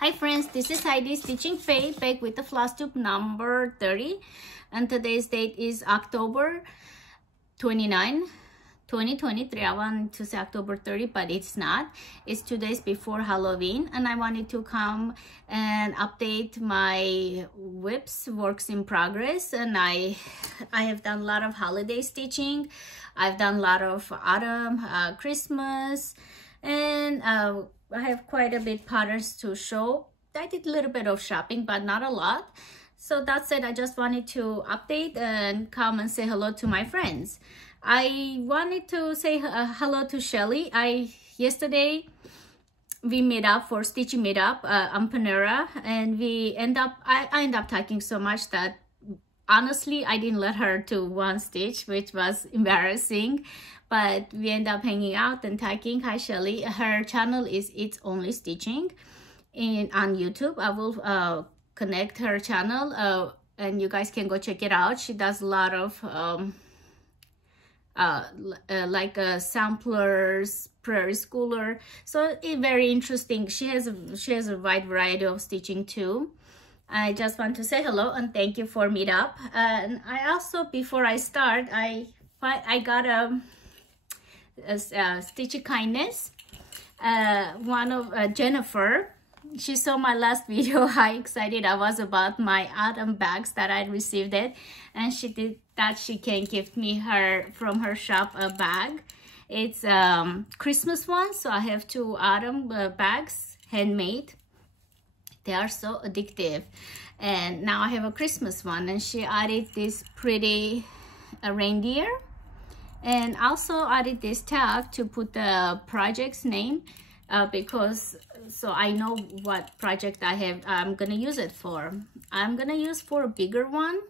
Hi friends, this is Heidi Stitching Faye back with the Flosstube number 30, and today's date is October 29, 2023. I wanted to say October 30, but it's not. It's 2 days before Halloween, and I wanted to come and update my WIPs, works in progress. And I have done a lot of holiday stitching. I've done a lot of autumn, Christmas, and I have quite a bit patterns to show. I did a little bit of shopping, but not a lot. So that's it. I just wanted to update and come and say hello to my friends. I wanted to say hello to Shelly. Yesterday we met up for stitching meetup on Panera, and I ended up talking so much that honestly I didn't let her to one stitch, which was embarrassing. But we end up hanging out and talking. Hi Shelly. Her channel is It's Only Stitching on YouTube. I will connect her channel and you guys can go check it out. She does a lot of samplers, prairie schooler, so it's very interesting. She has a wide variety of stitching too. I just want to say hello and thank you for meetup. And I also, before I start, I got a Stitchy Kindness, one of Jennifer. She saw my last video, how excited I was about my autumn bags that I received it, and she did that. She can gift me from her shop a bag. It's Christmas one, so I have 2 autumn bags, handmade. They are so addictive. And now I have a Christmas one, and she added this pretty reindeer. And also added this tag to put the project's name because so I know what project I'm gonna use it for. I'm gonna use for a bigger one,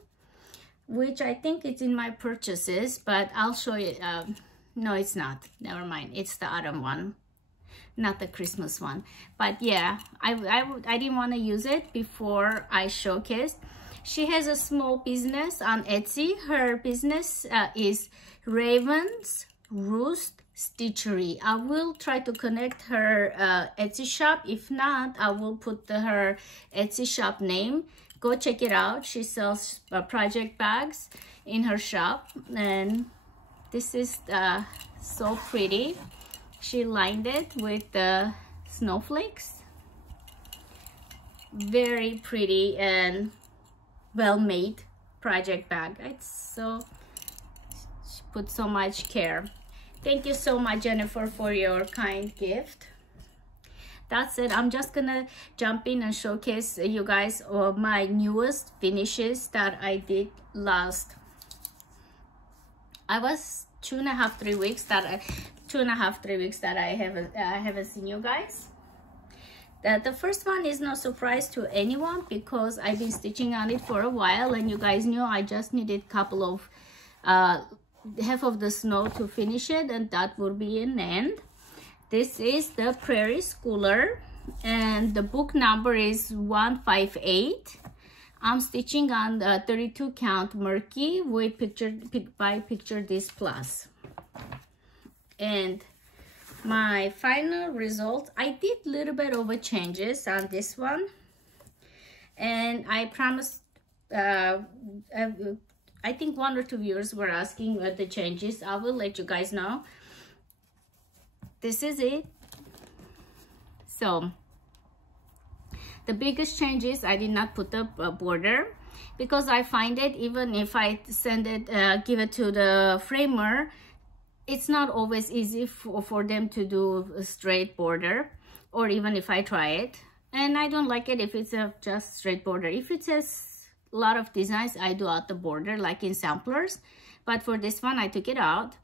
which I think it's in my purchases, but I'll show you. No, it's not. Never mind. It's the autumn one, not the Christmas one. But yeah, I didn't want to use it before I showcased. She has a small business on Etsy. Her business is Raven's Roost Stitchery. I will try to connect her Etsy shop. If not, I will put her Etsy shop name. Go check it out. She sells project bags in her shop, and this is so pretty. She lined it with the snowflakes. Very pretty and well-made project bag. It's so, she put so much care. Thank you so much, Jennifer, for your kind gift. That's it. I'm just gonna jump in and showcase you guys my newest finishes that I did last. I was 2.5 to 3 weeks that I haven't seen you guys. The first one is no surprise to anyone because I've been stitching on it for a while, and you guys knew I just needed a couple of half of the snow to finish it, and that will be an end. This is the Prairie Schooler, and the book number is 158. I'm stitching on the 32 count Murky with Picture This Plus. And my final result, I did a little bit of changes on this one, and I promised I think 1 or 2 viewers were asking what the changes. I will let you guys know. This is it. So the biggest change is I did not put the border, because I find it even if I send it give it to the framer, it's not always easy for them to do a straight border, or even if I try it. And I don't like it if it's just straight border. If it says a lot of designs, I do out the border like in samplers, but for this one I took it out.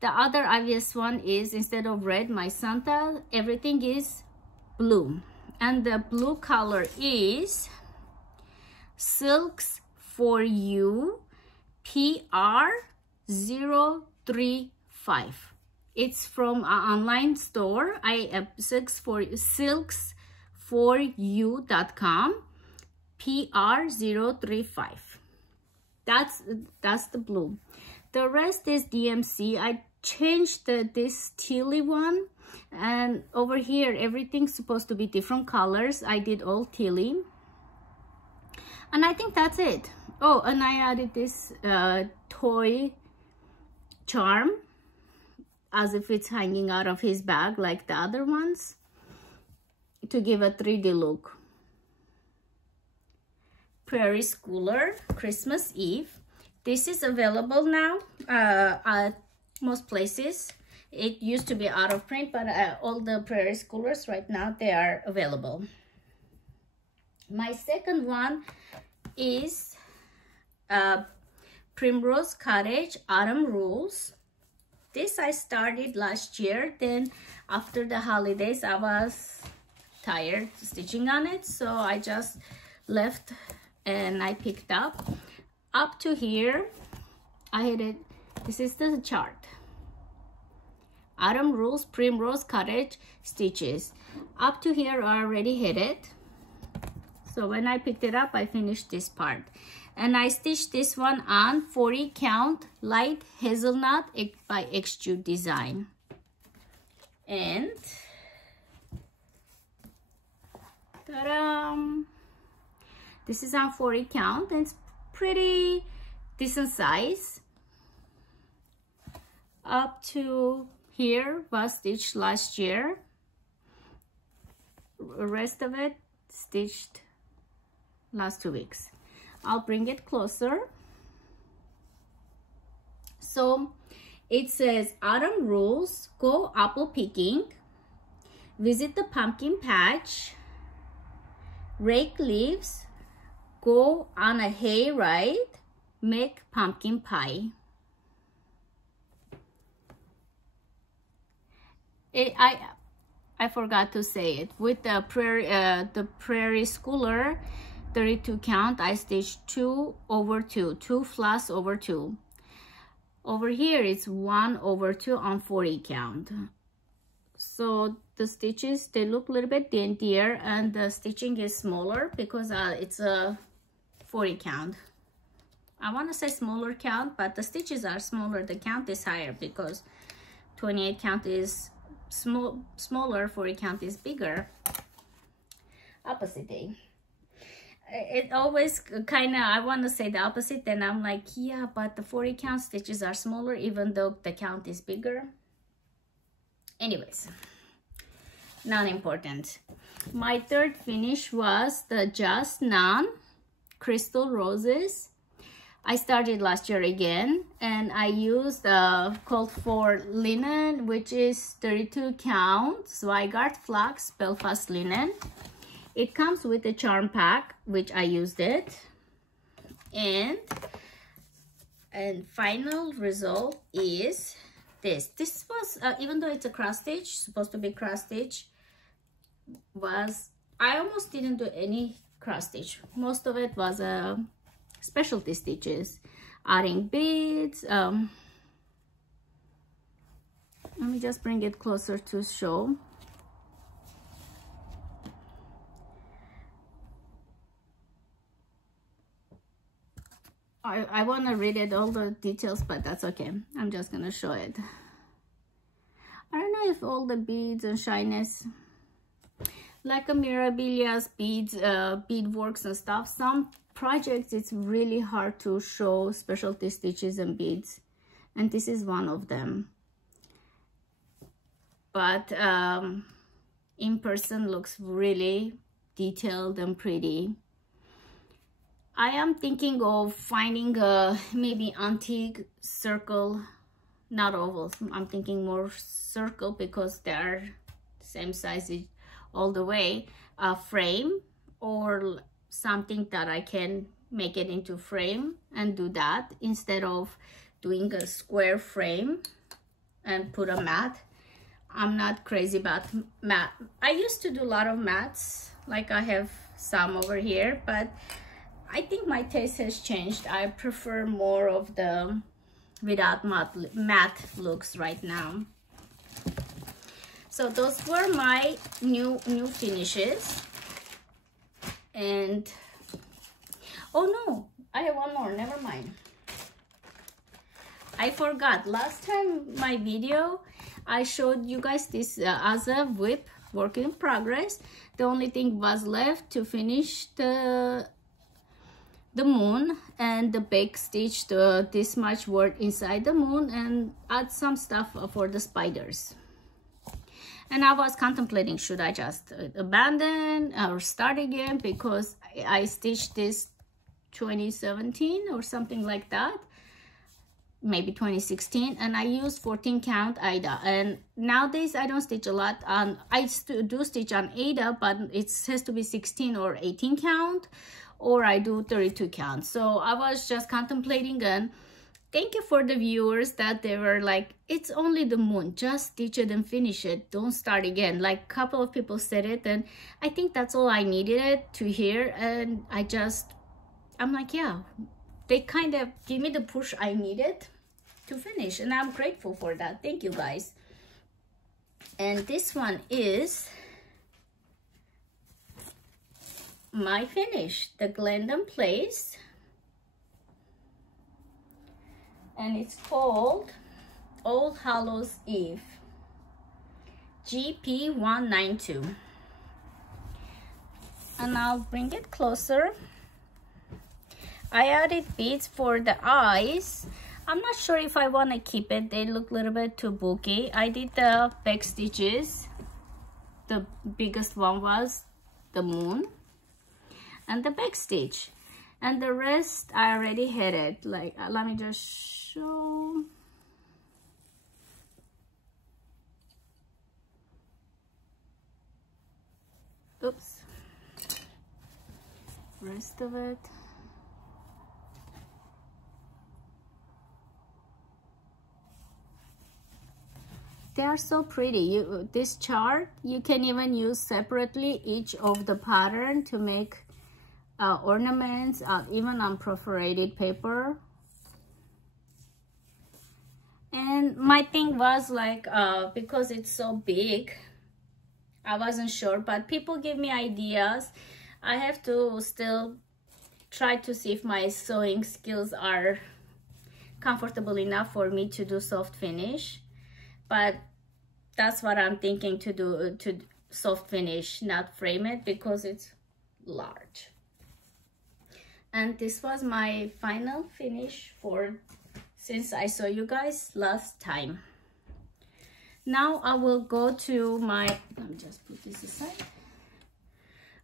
The other obvious one is, instead of red, my Santa, everything is blue, and the blue color is Silks for You PR035. It's from an online store. silksforyou.com, PR035. That's the blue. The rest is DMC. I changed this tealy one And over here, everything's supposed to be different colors. I did all tealy. And I think that's it. Oh, and I added this toy charm as if it's hanging out of his bag like the other ones to give a 3D look. Prairie Schooler, Christmas Eve. This is available now at most places. It used to be out of print, but all the Prairie Schoolers right now, they are available. My second one is Primrose Cottage Autumn Rules. This I started last year. Then after the holidays, I was tired stitching on it, so I just left and I picked up to here. I hit it. This is the chart. Autumn Rules, Primrose Cottage stitches. Up to here I already hit it. So when I picked it up, I finished this part. And I stitched this one on 40 count light hazelnut by X-Jute Design. And ta-da! This is on 40 count and it's pretty decent size. Up to here was stitched last year. The rest of it stitched last 2 weeks. I'll bring it closer. So it says Autumn Rules, go apple picking, visit the pumpkin patch, rake leaves, go on a hay ride, make pumpkin pie. I forgot to say it. With the Prairie Schooler 32 count, I stitched 2 over 2, 2 floss over 2. Over here it's 1 over 2 on 40 count. So the stitches, they look a little bit daintier and the stitching is smaller because it's a 40 count. I want to say smaller count, but the stitches are smaller. The count is higher because 28 count is smaller, 40 count is bigger. Opposite day. It always kind of, I want to say the opposite, then I'm like, yeah, but the 40 count stitches are smaller even though the count is bigger. Anyways, not important. My third finish was the Just None Crystal Roses. I started last year again, and I used called for linen, which is 32 count Zweigart Flax Belfast linen. It comes with a charm pack, which I used it, and final result is this. This was even though it's a cross stitch, supposed to be cross stitch, I almost didn't do any cross stitch. Most of it was specialty stitches, adding beads. Let me just bring it closer to show. I want to read it, all the details, but that's okay. I'm just gonna show it. I don't know if all the beads and shyness, like a Mirabilia's beads, beadworks and stuff, some projects it's really hard to show specialty stitches and beads, and this is one of them. But in person looks really detailed and pretty. I am thinking of finding a maybe antique circle, not oval. I'm thinking more circle because they are same size all the way. A frame or something that I can make it into frame and do that instead of doing a square frame and put a mat. I'm not crazy about mat. I used to do a lot of mats, like I have some over here, but I think my taste has changed. I prefer more of the without matte looks right now. So those were my new finishes. And oh no, I have one more, never mind. I forgot, last time my video I showed you guys this as a whip, work in progress. The only thing was left to finish the moon and the back stitch, this much work inside the moon, and add some stuff for the spiders. And I was contemplating, should I just abandon or start again, because I stitched this 2017 or something like that, maybe 2016, and I used 14 count Aida. And nowadays I don't stitch a lot on, I do stitch on Aida, but it has to be 16 or 18 count, or I do 32 count. So I was just contemplating, and thank you for the viewers that they were like, it's only the moon, just stitch it and finish it, don't start again. Like a couple of people said it, and I think that's all I needed to hear. And I'm like, yeah, they kind of give me the push I needed to finish, and I'm grateful for that. Thank you guys. And this one is my finish, the Glendon Place, and it's called All Hallows Eve GP192. And I'll bring it closer. I added beads for the eyes. I'm not sure if I want to keep it. They look a little bit too bulky. I did the back stitches. The biggest one was the moon and the back stitch, and the rest I already had it. Like, let me just show. Oops. Rest of it. They are so pretty. This chart, you can even use separately each of the pattern to make ornaments, even on perforated paper. And my thing was like, because it's so big, I wasn't sure, but people give me ideas. I have to still try to see if my sewing skills are comfortable enough for me to do soft finish. But that's what I'm thinking to do, to soft finish, not frame it, because it's large. And this was my final finish since I saw you guys last time. Now I will go to my, let me just put this aside.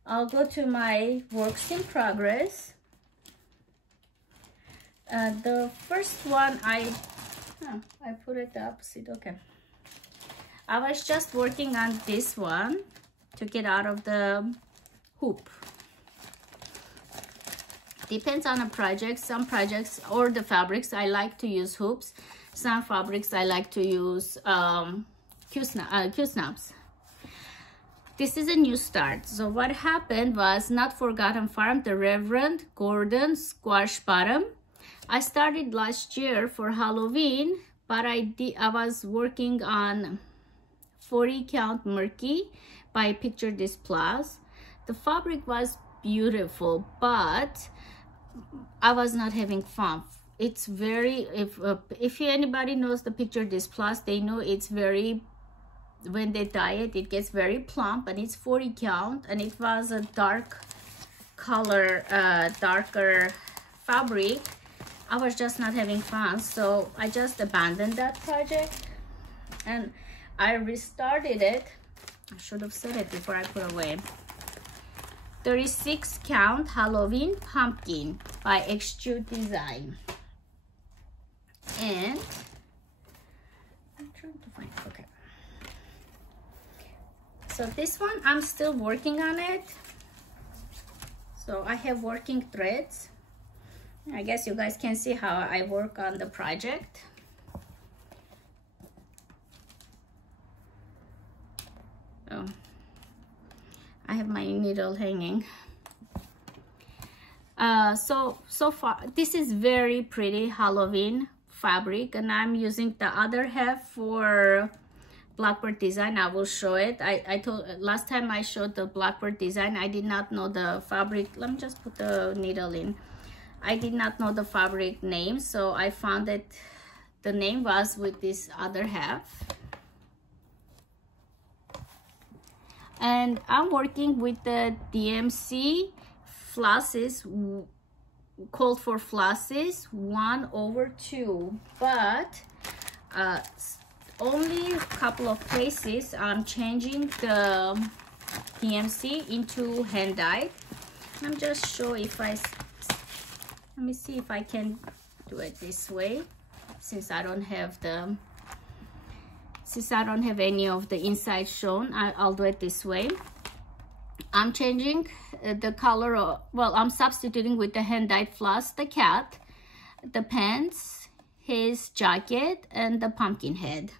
I'll go to my works in progress. The first one I put it the opposite. Okay, I was just working on this one to get out of the hoop. Depends on a project. Some projects or the fabrics I like to use hoops. Some fabrics I like to use Q-snaps. This is a new start. So what happened was, Not Forgotten Farm, the Reverend Gordon Squash Bottom, I started last year for Halloween, but I was working on 40 count Murky by Picture This Plus. The fabric was beautiful, but I was not having fun. It's very, if anybody knows the Picture This Plus, they know it's very, when they dye it, it gets very plump, and it's 40 count, and it was a dark color, darker fabric. I was just not having fun, so I just abandoned that project, and I restarted it. I should have said it before I put away. 36 count Halloween Pumpkin by Extrude Design. And I'm trying to find, okay. So this one, I'm still working on it. So I have working threads. I guess you guys can see how I work on the project. Oh, I have my needle hanging. So far, this is very pretty Halloween fabric, and I'm using the other half for Blackbird design. I will show it. I told last time I showed the Blackbird design, I did not know the fabric. Let me just put the needle in. I did not know the fabric name, so I found that the name was with this other half. And I'm working with the DMC flosses, called for flosses 1/2, but only a couple of places I'm changing the DMC into hand dyed. I'm just show if let me see if I can do it this way, since I don't have any of the inside shown. I'll do it this way. I'm changing the color of, well, I'm substituting with the hand dyed floss the cat, the pants, his jacket, and the pumpkin head.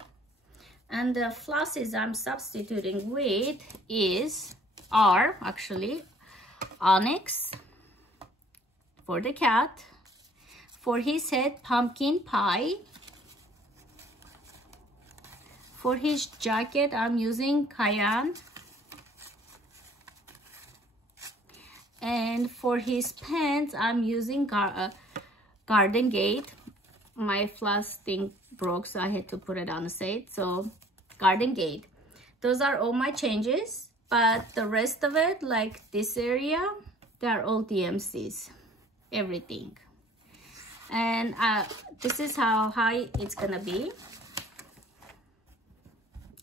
And the flosses I'm substituting with are actually onyx for the cat, for his head pumpkin pie, for his jacket I'm using cayenne, and for his pants I'm using garden gate. My floss thing broke, so I had to put it on the side. So garden gate. Those are all my changes, but the rest of it, like this area, they are all DMCs, everything. And this is how high it's gonna be.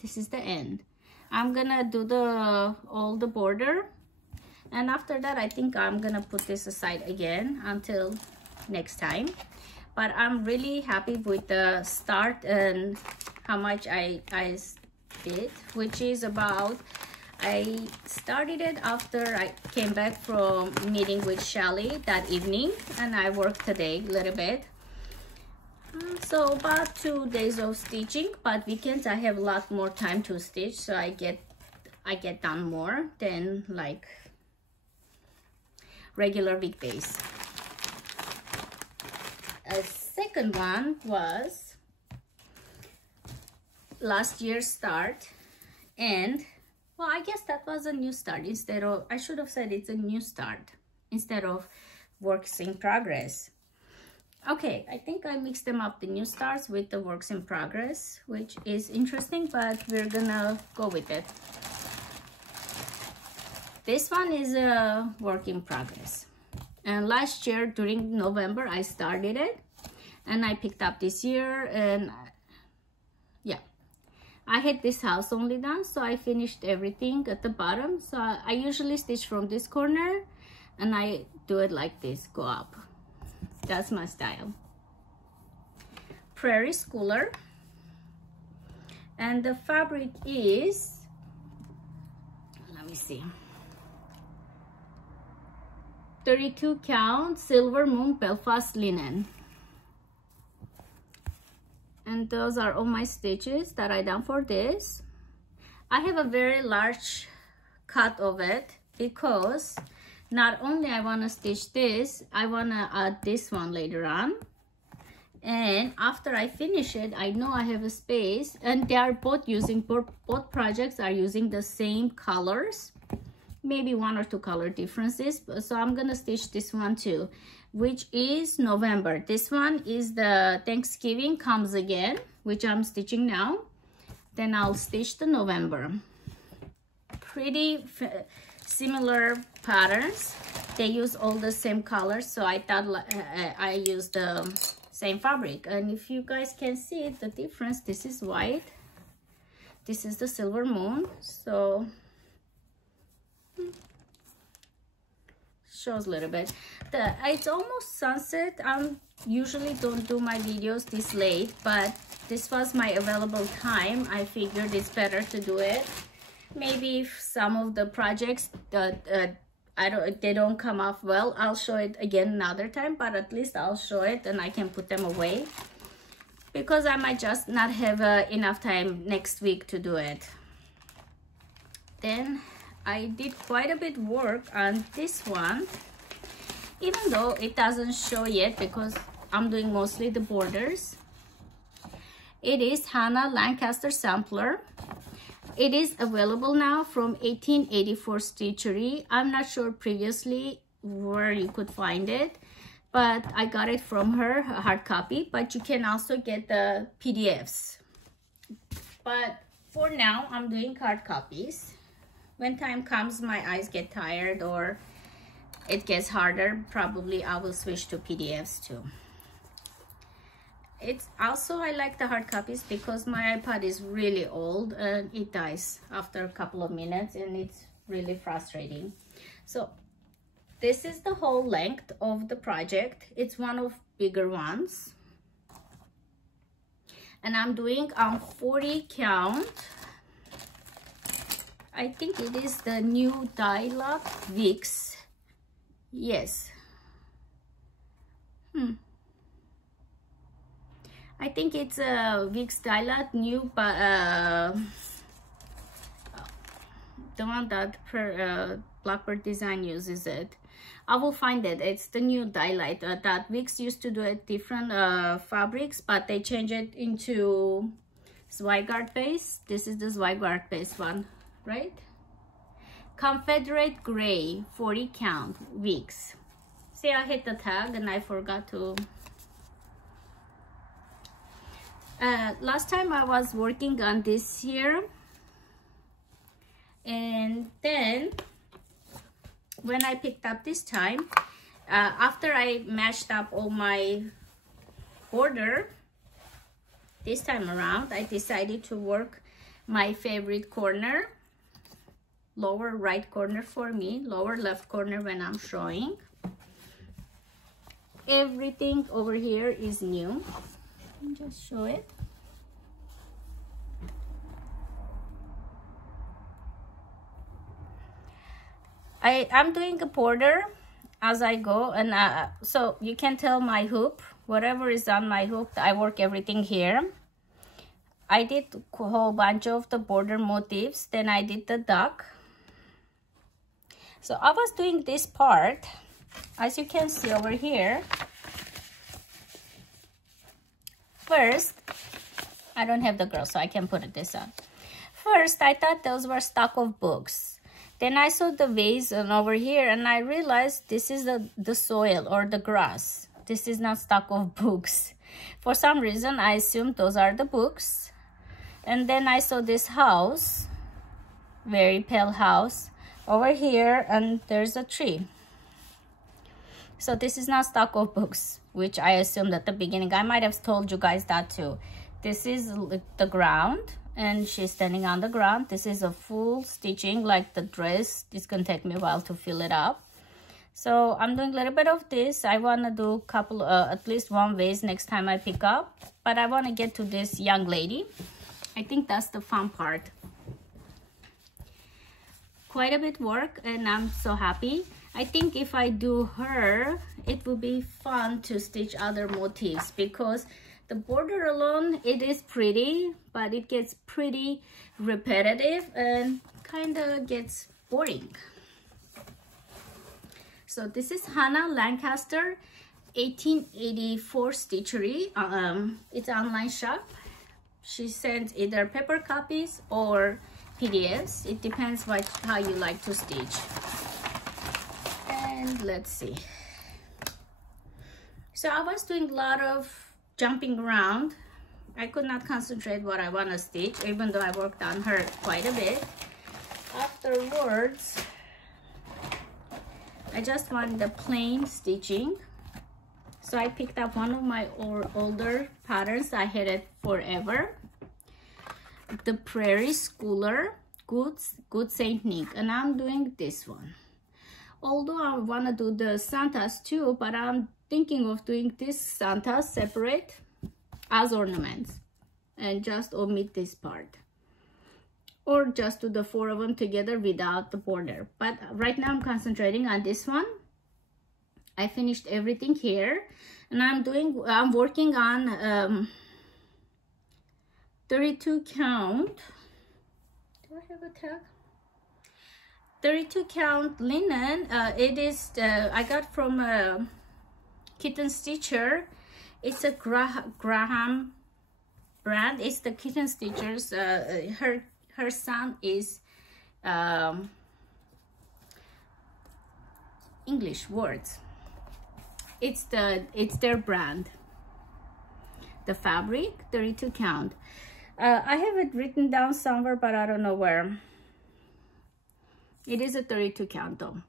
This is the end. I'm gonna do all the border, and after that I think I'm gonna put this aside again until next time. But I'm really happy with the start and how much I did, which is about, I started it after I came back from meeting with Shelly that evening, and I worked today a little bit. So about 2 days of stitching, but weekends I have a lot more time to stitch, so I get done more than like regular weekdays. A second one was last year's start, and well, I guess that was a new start instead of, I should have said it's a new start instead of works in progress. Okay, I think I mixed them up, the new starts with the works in progress, which is interesting, but we're gonna go with it. This one is a work in progress, and last year during November I started it, and I picked up this year, and yeah, I had this house only done, so I finished everything at the bottom. So I usually stitch from this corner, and I do it like this, go up. That's my style. Prairie Schooler, and the fabric is, let me see, 32 count Silver Moon Belfast linen. And those are all my stitches that I done for this. I have a very large cut of it because not only I want to stitch this, I want to add this one later on. And after I finish it, I know I have a space, and they are both using, both projects are using the same colors, maybe 1 or 2 color differences. So I'm gonna stitch this one too, which is November. This one is the Thanksgiving Comes Again, which I'm stitching now. Then I'll stitch the November. Pretty similar patterns. They use all the same colors, so I thought I used the same fabric. And if you guys can see the difference, this is white, this is the Silver Moon, so shows a little bit. It's almost sunset. I usually don't do my videos this late, but this was my available time. I figured it's better to do it. Maybe if some of the projects that they don't come off well, I'll show it again another time, but at least I'll show it and I can put them away, because I might just not have enough time next week to do it. Then I did quite a bit work on this one, even though it doesn't show yet because I'm doing mostly the borders. It is Hannah Lancaster Sampler. It is available now from 1884 Stitchery. I'm not sure previously where you could find it, but I got it from her, a hard copy, but you can also get the PDFs. But for now, I'm doing hard copies. when time comes my eyes get tired or it gets harder, probably I will switch to PDFs too. It's also, I like the hard copies because my iPad is really old and it dies after a couple of minutes, and it's really frustrating. So this is the whole length of the project. It's one of bigger ones, and I'm doing 40 count. I think it is the new Dialogue Wix. Yes. I think it's a Wix Dialogue new, but the one that Blackbird Design uses it. I will find it. It's the new Dialogue that Wix used to do it different fabrics, but they changed it into Zweigart base. This is the Zweigart base one, right? Confederate Gray 40 count Wix. See, I hit the tag and I forgot to. Last time I was working on this here, and then when I picked up this time, after I matched up all my border, this time around I decided to work my favorite corner, lower right corner for me, lower left corner when I'm showing. Everything over here is new. Just show it. I'm doing a border as I go, and so you can tell my hoop, whatever is on my hoop, I work everything here. I did a whole bunch of the border motifs, then I did the duck. So I was doing this part, as you can see over here. First, I don't have the girl, so I can put this on. First, I thought those were stock of books. Then I saw the vase over here, and I realized this is the soil or the grass. This is not stock of books. For some reason, I assumed those are the books. And then I saw this house, very pale house, over here, and there's a tree. So this is not stock of books, which I assumed at the beginning. I might have told you guys that too. This is the ground, and she's standing on the ground. This is a full stitching, like the dress. It's gonna take me a while to fill it up. So I'm doing a little bit of this. I wanna do a couple, at least one vase next time I pick up. But I wanna get to this young lady. I think that's the fun part. Quite a bit work, and I'm so happy. I think if I do her, it will be fun to stitch other motifs, because the border alone, it is pretty, but it gets pretty repetitive and kind of gets boring. So this is Hannah Lancaster 1884 Stitchery. It's an online shop. She sends either paper copies or PDFs. It depends how you like to stitch. And let's see. So I was doing a lot of jumping around. I could not concentrate what I want to stitch, even though I worked on her quite a bit. Afterwards, I just wanted the plain stitching. So I picked up one of my older patterns. I had it forever. The Prairie Schooler, Good Saint Nick, and I'm doing this one. Although I want to do the Santas too, but I'm thinking of doing this Santa separate as ornaments and just omit this part, or just do the 4 of them together without the border. But right now I'm concentrating on this one. I finished everything here, and I'm working on 32 count. Do I have a tag? 32 count linen. It is I got from a Kitten Stitcher. It's a Graham brand. It's the Kitten Stitchers. Her son is English words. It's their brand. The fabric, 32 count. I have it written down somewhere, but I don't know where. It is a 32 count though.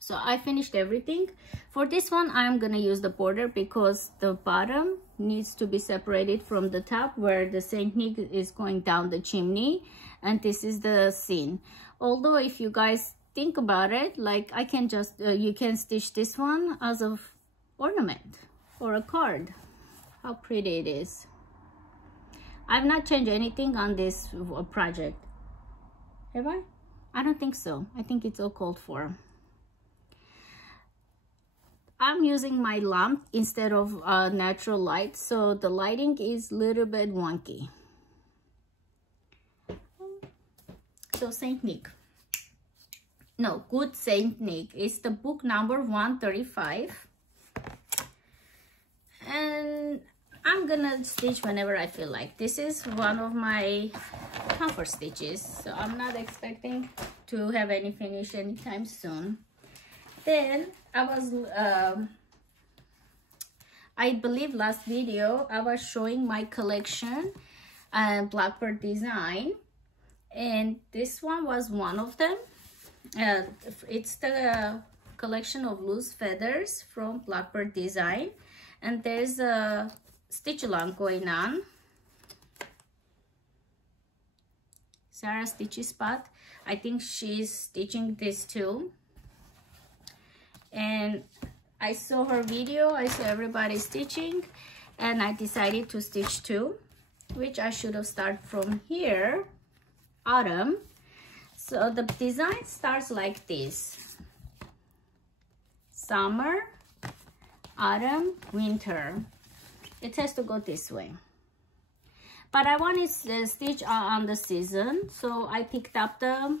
So I finished everything. For this one, I'm gonna use the border because the bottom needs to be separated from the top where the Saint Nick is going down the chimney, and this is the scene. Although if you guys think about it, like I can just, you can stitch this one as a ornament or a card. How pretty it is. I've not changed anything on this project. Have I? I don't think so. I think it's all called for. I'm using my lamp instead of natural light, so the lighting is a little bit wonky. So Saint Nick. No, Good Saint Nick. It's the book number 135. And I'm gonna stitch whenever I feel like. This is one of my comfort stitches, so I'm not expecting to have any finish anytime soon. Then I believe last video I was showing my collection and Blackbird design, and this one was one of them. It's the collection of loose feathers from Blackbird design, and there's a stitch along going on. Sarah Stitchy Spot, I think she's stitching this too. And I saw her video, I saw everybody stitching, and I decided to stitch too, which I should have started from here, autumn. So the design starts like this: summer, autumn, winter. It has to go this way. But I wanted to stitch on the season, so I picked up the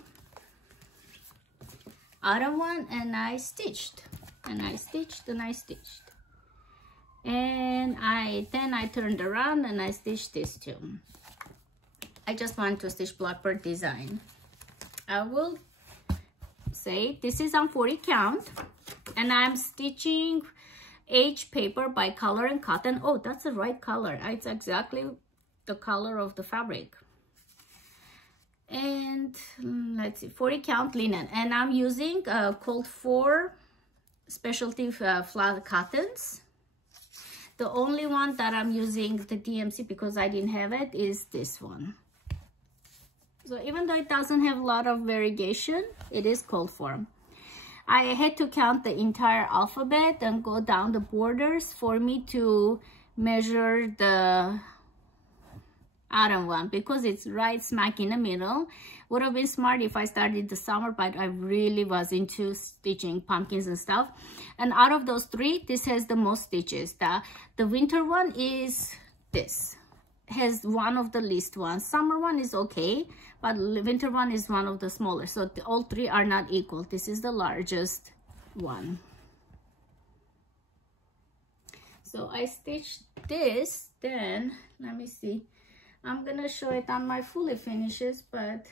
autumn one and I stitched and I stitched and I stitched, and then I turned around and I stitched this too. I just want to stitch Blackbird design. I will say this is on 40 count, and I'm stitching H paper by Color and Cotton. Oh, that's the right color. It's exactly the color of the fabric. And let's see, 40 count linen, and I'm using Cold 4 specialty flat cottons. The only one that I'm using the DMC because I didn't have it is this one. So even though it doesn't have a lot of variegation, it is Cold 4. I had to count the entire alphabet and go down the borders for me to measure the autumn one because it's right smack in the middle. Would have been smart if I started the summer, but I really was into stitching pumpkins and stuff. And out of those three, this has the most stitches. The winter one is this, has one of the least ones. Summer one is okay, but winter one is one of the smaller. So all three are not equal. This is the largest one. So I stitched this, then let me see. I'm gonna show it on my fully finishes, but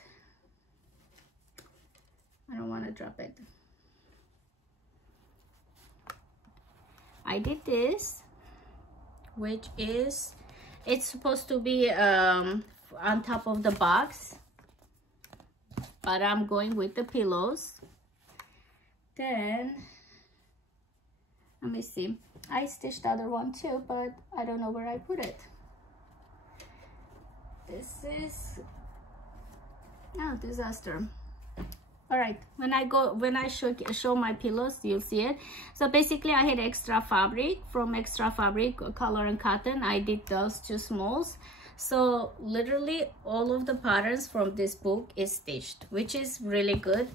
I don't want to drop it. I did this, which is, it's supposed to be on top of the box, but I'm going with the pillows. Then let me see, I stitched the other one too, but I don't know where I put it. This is, oh, disaster. All right, when I show my pillows, you'll see it. So basically I had extra fabric from Extra Fabric Color and Cotton. I did those two smalls. So literally all of the patterns from this book is stitched, which is really good.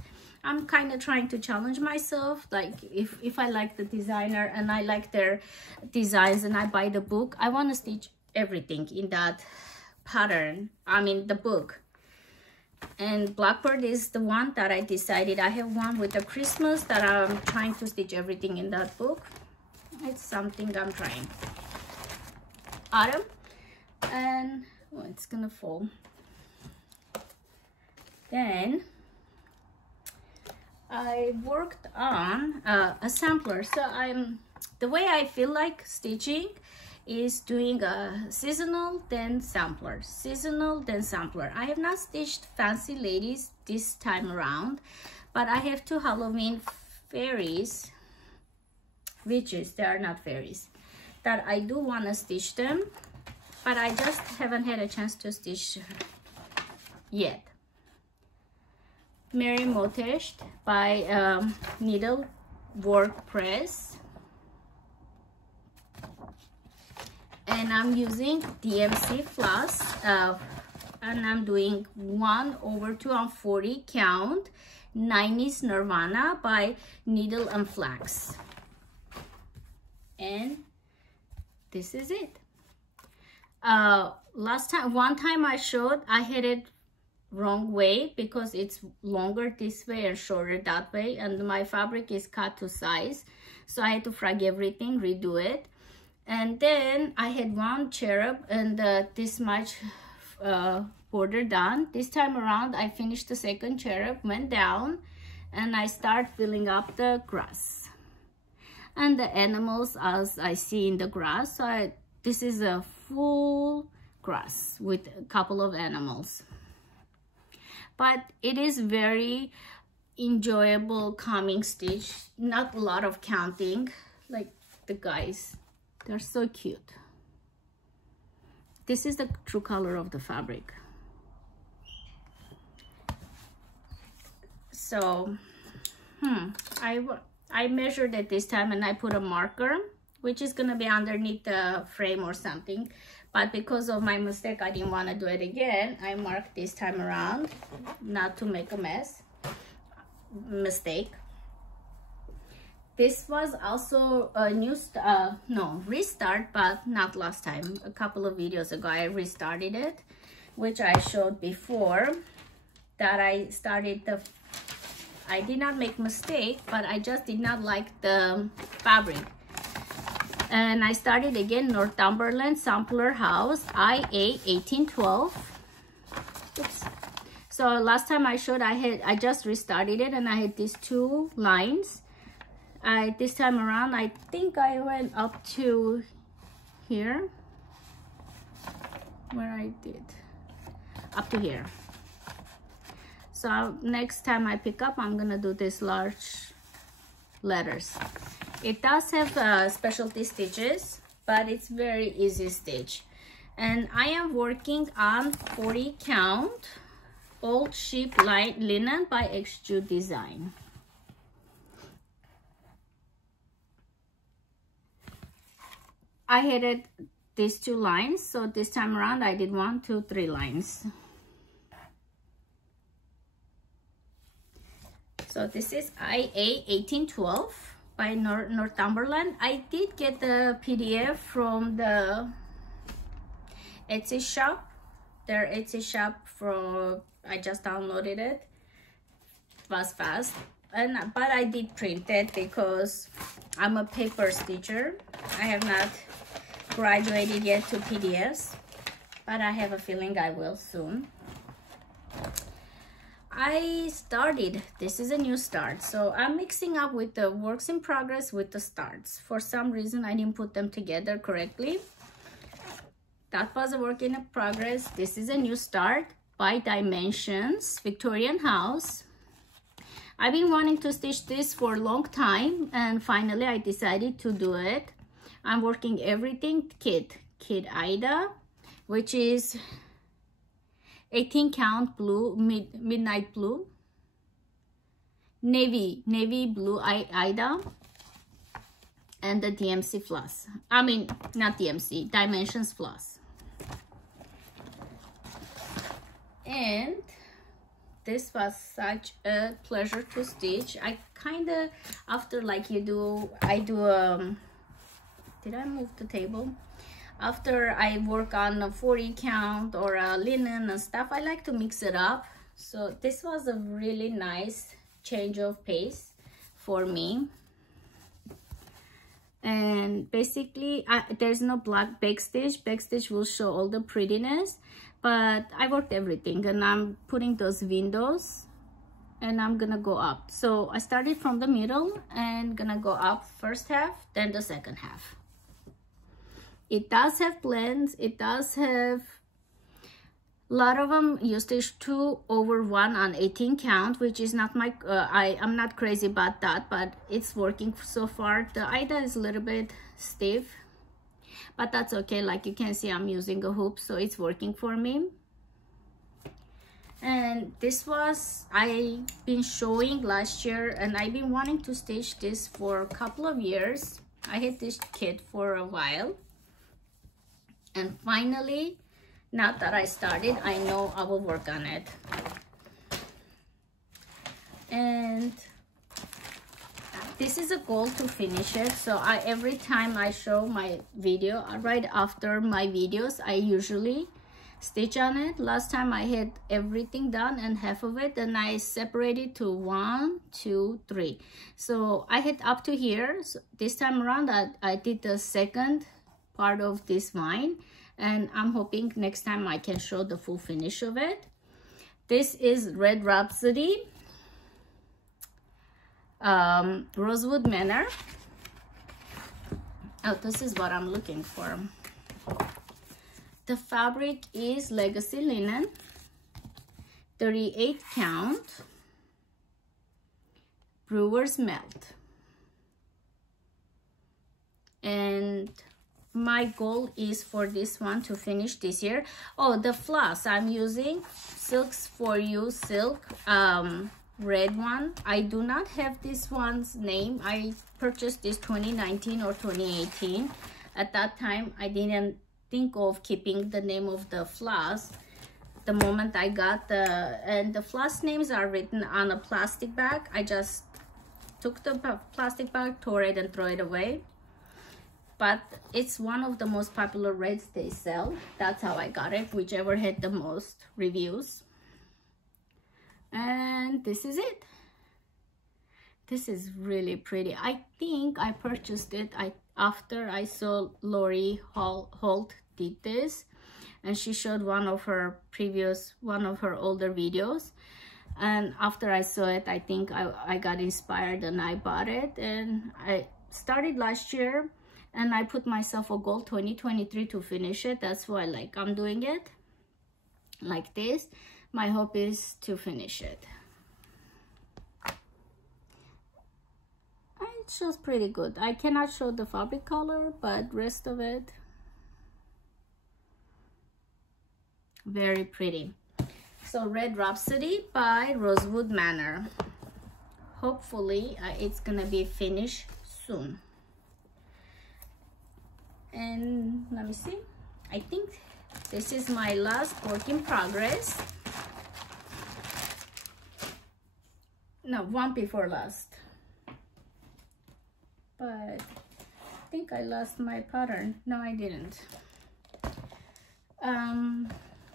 I'm kind of trying to challenge myself, like if I like the designer and I like their designs and I buy the book, I want to stitch everything in that pattern, I mean the book. And Blackbird is the one that I decided. I have one with the Christmas that I'm trying to stitch everything in that book. It's something I'm trying. Autumn, and oh, it's gonna fall. Then I worked on a sampler. So the way I feel like stitching is doing a seasonal then sampler, seasonal then sampler. I have not stitched Fancy Ladies this time around, but I have two Halloween fairies, witches, they are not fairies, that I do want to stitch them, but I just haven't had a chance to stitch yet. Mary Motesh by Needlework Press, and I'm using DMC floss, and I'm doing 1/240 count 90s Nirvana by Needle and Flax, and this is it. One time I showed, I had it wrong way because it's longer this way and shorter that way, and my fabric is cut to size, so I had to frag everything, redo it. And then I had one cherub and this much border done. This time around I finished the second cherub, went down, and I start filling up the grass and the animals as I see in the grass. So this is a full grass with a couple of animals, but it is very enjoyable, calming stitch, not a lot of counting. Like the guys, they're so cute. This is the true color of the fabric. So I measured it this time, and I put a marker which is gonna be underneath the frame or something, but because of my mistake I didn't want to do it again. I marked this time around not to make a mistake. This was also a new restart, but not last time. A couple of videos ago I restarted it, which I showed before, that I started I did not make mistake, but I just did not like the fabric, and I started again Northumberland Sampler House IA 1812. Oops. So last time I showed, I just restarted it, and I had these two lines. This time around I think I went up to here, where I did up to here. So next time I pick up, I'm gonna do this large letters. It does have specialty stitches, but it's very easy stitch. And I am working on 40 count old sheep linen by XJU Design. I headed these two lines, so this time around I did 1, 2, 3 lines. So this is IA 1812 by Northumberland. I did get the PDF from the Etsy shop. Their Etsy shop, I just downloaded it. Was fast, but I did print it because I'm a paper stitcher. I have not graduated yet to PDFs, but I have a feeling I will soon. I started, this is a new start, so I'm mixing up with the works in progress with the starts. For some reason I didn't put them together correctly. That was a work in progress. This is a new start by Dimensions Victorian House. I've been wanting to stitch this for a long time, and finally I decided to do it. I'm working everything Kid Ida, which is 18 count blue, midnight blue, navy blue Ida, and the DMC floss. I mean, not DMC, Dimensions floss. And this was such a pleasure to stitch. I kind of, after like did I move the table? After I work on a 40 count or a linen and stuff, I like to mix it up. So this was a really nice change of pace for me. And basically there's no black backstitch. Backstitch will show all the prettiness, but I worked everything, and I'm putting those windows, and I'm gonna go up. So I started from the middle and gonna go up first half, then the second half. It does have blends. It does have a lot of them. You stitch 2/1 on 18 count, which is not my I'm not crazy about that, but it's working so far. The Ida is a little bit stiff, but that's okay. Like you can see, I'm using a hoop, so it's working for me. And this was I've been showing last year, and I've been wanting to stitch this for a couple of years. I had this kit for a while, and finally, now that I started, I know I will work on it. And this is a goal to finish it. So every time I show my video, right after my videos, I usually stitch on it. Last time I had everything done and half of it, and I separated to 1, 2, 3. So I had up to here. So this time around I did the second part of this vine, and I'm hoping next time I can show the full finish of it. This is Red Rhapsody Rosewood Manor. Oh, this is what I'm looking for. The fabric is Legacy Linen, 38 count, Brewer's Melt. And my goal is for this one to finish this year. Oh, the floss I'm using, Silks For You silk, red one. I do not have this one's name. I purchased this 2019 or 2018. At that time, I didn't think of keeping the name of the floss. The moment I got and the floss names are written on a plastic bag. I just took the plastic bag, tore it, and throw it away. But it's one of the most popular reds they sell. That's how I got it, whichever had the most reviews. And this is it. This is really pretty. I think I purchased it after I saw Lori Holt did this, and she showed one of her older videos, and after I saw it, I think I got inspired and I bought it. And I started last year, and I put myself a goal 2023 to finish it. That's why I'm doing it like this. My hope is to finish it. It shows pretty good. I cannot show the fabric color, but rest of it, very pretty. So Red Rhapsody by Rosewood Manor. Hopefully it's gonna be finished soon. And let me see, I think this is my last work in progress. No, one before last. But I think I lost my pattern. No, I didn't.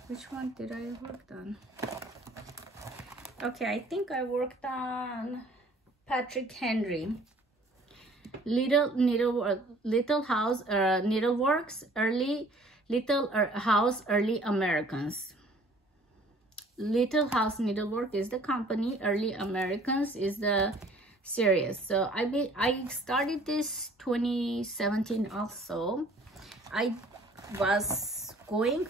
Which one did I work on? Okay, I think I worked on Patrick Henry. Little House Needleworks, Little House Early Americans. Little House Needlework is the company, Early Americans is the series. So I started this 2017 also. I was going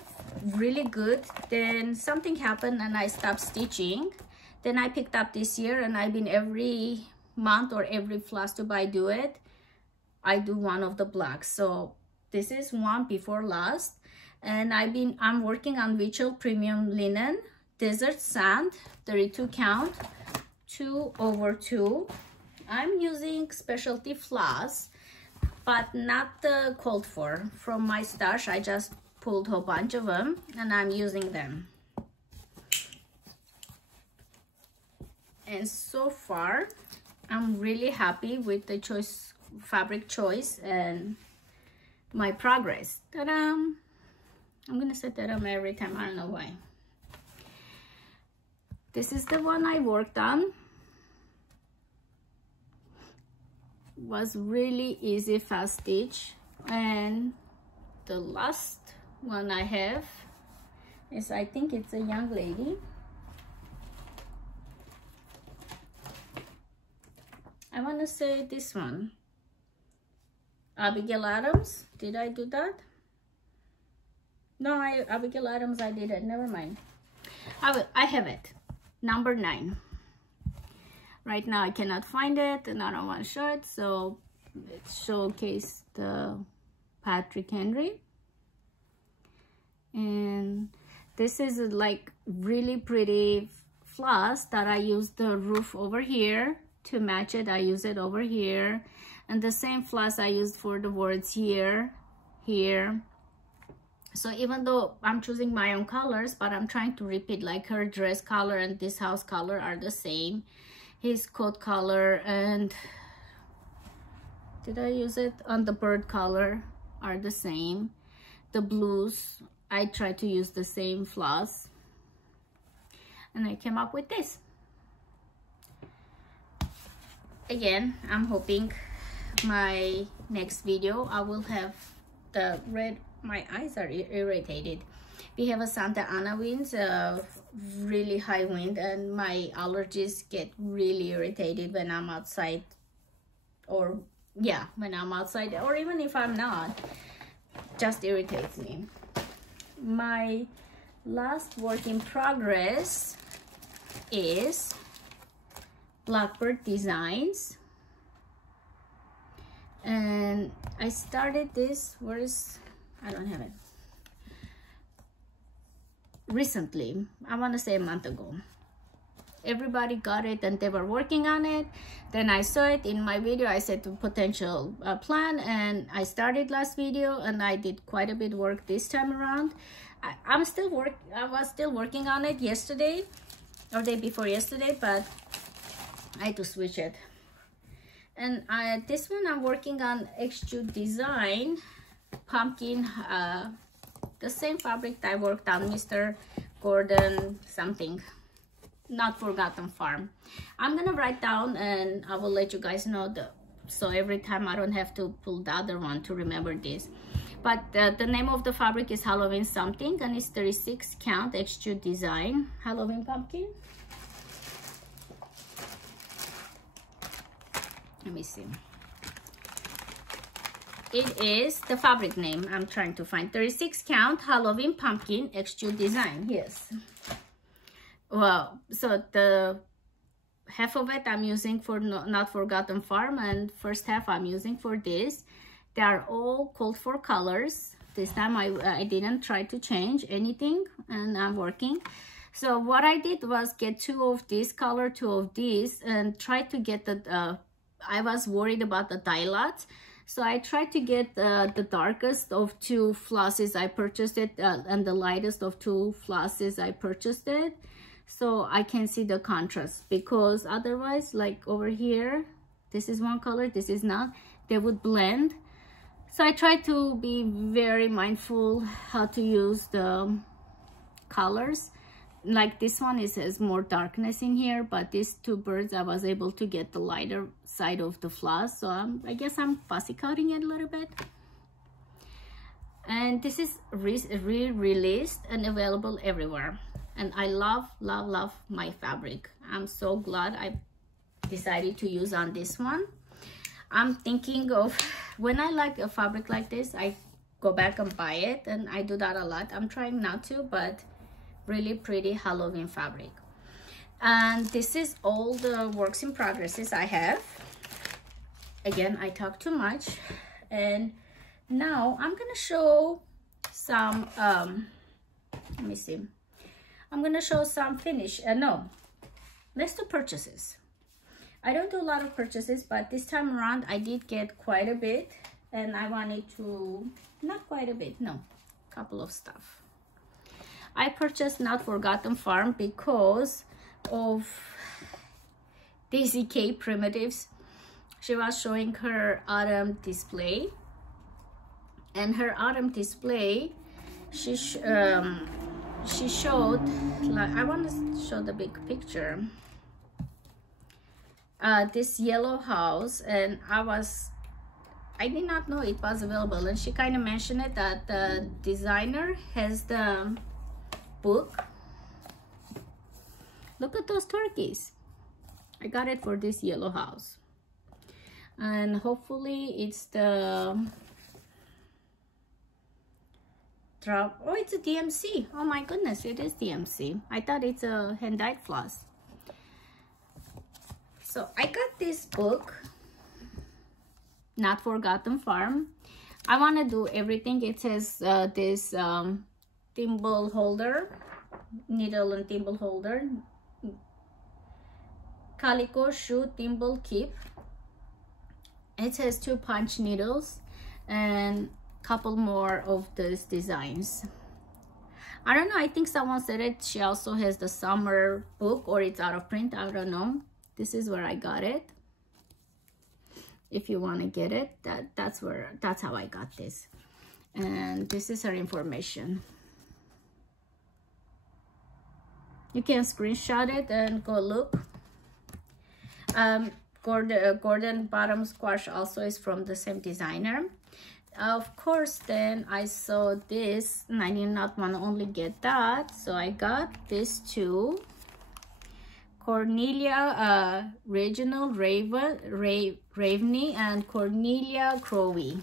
really good, then something happened and I stopped stitching. Then I picked up this year, and I've been every month or every Flosstube I do it, I do one of the blocks. So this is one before last, and I'm working on Mitchell Premium Linen Desert Sand 32 count 2/2. I'm using specialty floss, but not the called for. From my stash, I just pulled a whole bunch of them, and I'm using them. And so far, I'm really happy with the fabric choice and my progress. Ta-da! I'm gonna say ta-da every time, I don't know why. This is the one I worked on. Was really easy, fast stitch. And the last one I have is, I think it's a young lady. I want to say this one, Abigail Adams. Did I do that? No, Abigail Adams, I did it. Never mind. I have it. Number 9. Right now I cannot find it and I don't want to show it, so let's showcase the Patrick Henry. And this is like really pretty floss that I use the roof over here to match it. I use it over here, and the same floss I used for the words here. So even though I'm choosing my own colors, but I'm trying to repeat, like her dress color and this house color are the same, his coat color, and did I use it on the bird color are the same. The blues, I try to use the same floss, and I came up with this. Again, I'm hoping my next video I will have the red. My eyes are irritated. We have a Santa Ana winds, really high wind, and my allergies get really irritated when I'm outside, or yeah, when I'm outside, or even if I'm not, just irritates me. My last work in progress is Blackbird Designs, and I started this, I don't have it, recently. I want to say a month ago. Everybody got it and they were working on it. Then I saw it in my video. I said to potential plan, and I started last video, and I did quite a bit of work this time around. I was still working on it yesterday or day before yesterday, but I had to switch it. And this one I'm working on Extrude Design pumpkin, the same fabric that I worked on, Mr. Gordon something, Not Forgotten Farm. I'm gonna write down and I will let you guys know, so every time I don't have to pull the other one to remember this. But the name of the fabric is Halloween something, and it's 36 count Extrude Design Halloween pumpkin. Let me see. It is the fabric name I'm trying to find. 36 count Halloween pumpkin Extrude Design. Yes. Well, so the half of it I'm using for Not Forgotten Farm, and first half I'm using for this. They are all called for colors. This time I didn't try to change anything, and I'm working. So what I did was get 2 of this color, 2 of these, and try to get the I was worried about the dye lots. So I tried to get the darkest of 2 flosses. I purchased it, and the lightest of 2 flosses. I purchased it so I can see the contrast, because otherwise, like over here, this is one color, this is not, they would blend. So I try to be very mindful how to use the colors. Like this one, it has more darkness in here, but these 2 birds I was able to get the lighter side of the floss, so I guess I'm fussy cutting it a little bit. And this is re-released and available everywhere, and I love my fabric. I'm so glad I decided to use on this one. I'm thinking of, when I like a fabric like this, I go back and buy it, and I do that a lot. I'm trying not to, but really pretty Halloween fabric. And this is all the works in progresses I have. Again, I talk too much, and now I'm gonna show some let me see, I'm gonna show some finish. Let's do purchases. I don't do a lot of purchases, but this time around I did get quite a bit, and I wanted to, not quite a bit, no, couple of stuff. I purchased Not Forgotten Farm because of Daisy K Primitives. She was showing her autumn display, and her autumn display, she showed, like, I want to show the big picture, this yellow house, and I did not know it was available, and she kind of mentioned it, that the designer has the book. Look at those turkeys. I got it for this yellow house, and hopefully it's the drop. Oh, it's a DMC. Oh my goodness, it is DMC. I thought it's a hand-dyed floss. So I got this book, Not Forgotten Farm. I want to do everything. It has this thimble holder, needle and thimble holder, calico shoe thimble keep. It has 2 punch needles and couple more of those designs. I don't know, I think someone said it. She also has the summer book, or it's out of print, I don't know. This is where I got it. If you want to get it, that's how I got this. And this is her information. You can screenshot it and go look. Gordon Bottom Squash also is from the same designer. Of course, then I saw this and I did not want to only get that, so I got this too. Cornelia Regional Raveney and Cornelia Crowley.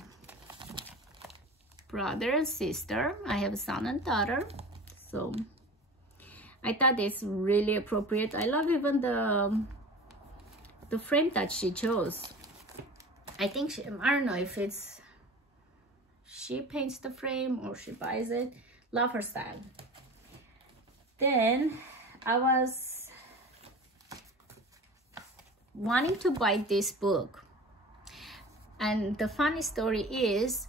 Brother and sister. I have a son and daughter, so I thought it's really appropriate. I love even the frame that she chose. I think I don't know if it's she paints the frame or she buys it. Love her style. Then I was wanting to buy this book, and the funny story is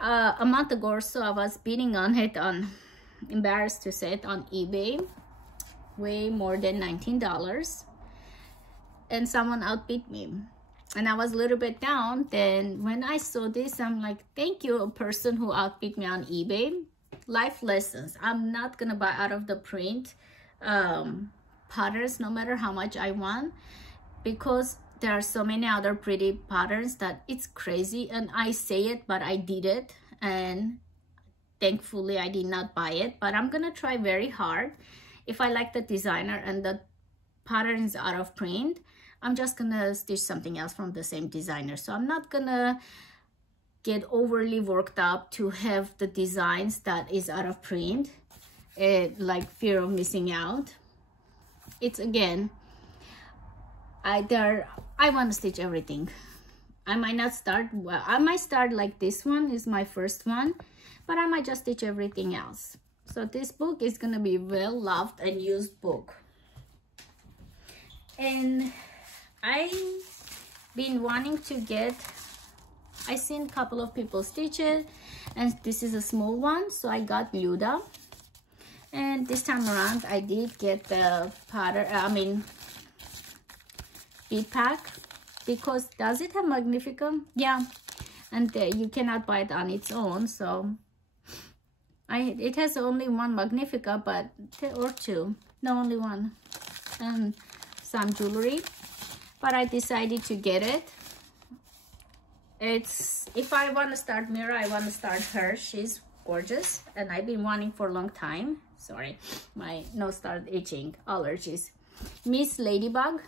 a month ago or so I was bidding on it on, embarrassed to say it, on eBay, way more than $19, and someone outbid me. And I was a little bit down. Then when I saw this, I'm like, thank you, a person who outbid me on eBay. Life lessons. I'm not gonna buy out of the print patterns no matter how much I want, because there are so many other pretty patterns that it's crazy. And I say it, but I did it, and thankfully I did not buy it. But I'm gonna try very hard. If I like the designer and the pattern is out of print, I'm just gonna stitch something else from the same designer. So I'm not gonna get overly worked up to have the designs that is out of print, like fear of missing out. It's again, I want to stitch everything. I might not start, well, I might start like this one is my first one, but I might just stitch everything else. So this book is gonna be well loved and used book. And I've been wanting to get, I seen a couple of people stitch it, and this is a small one, so I got Luda. And this time around I did get the pattern, bead pack, because does it have Magnifica? Yeah, and you cannot buy it on its own, so it has only one Magnifica, but or two, no, only one, and some jewelry. But I decided to get it. It's, if I want to start Mira, I want to start her. She's gorgeous, and I've been wanting for a long time. Sorry, my nose started itching, allergies. Miss Ladybug.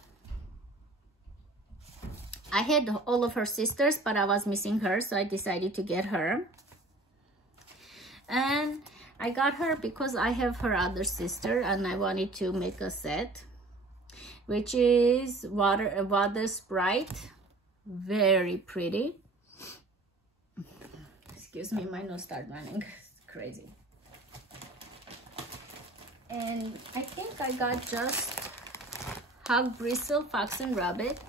I had all of her sisters, but I was missing her, so I decided to get her. And I got her because I have her other sister, and I wanted to make a set, which is Water Sprite. Very pretty. Excuse me, my nose started running. It's crazy. And I think I got just Hug Bristle, Fox and Rabbit.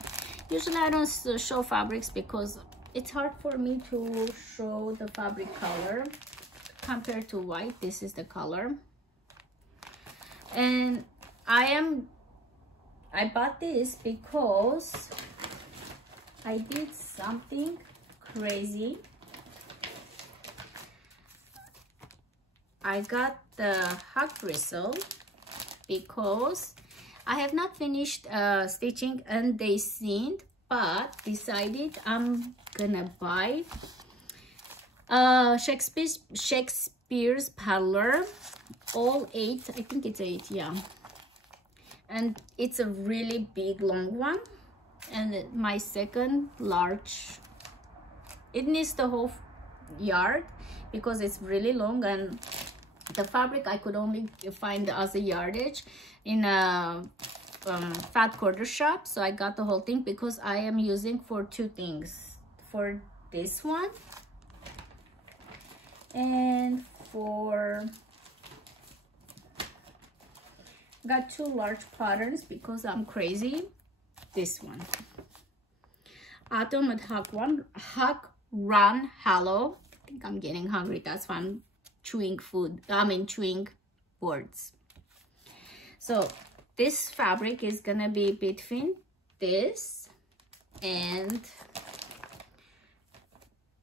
Usually I don't show fabrics because it's hard for me to show the fabric color compared to white. This is the color. And I bought this because I did something crazy. I got the Hug Bristle because I have not finished stitching and they seamed, but decided I'm gonna buy Shakespeare's Parlor, all 8, I think it's 8, yeah. And it's a really big long one, and my second large, it needs the whole yard because it's really long, and the fabric I could only find as a yardage in a fat quarter shop. So I got the whole thing because I am using for two things, for this one and for got two large patterns because I'm crazy. This one, Autumn at Hawk Run Hollow. I think I'm getting hungry, that's why I'm chewing food. Chewing words. So this fabric is gonna be between this and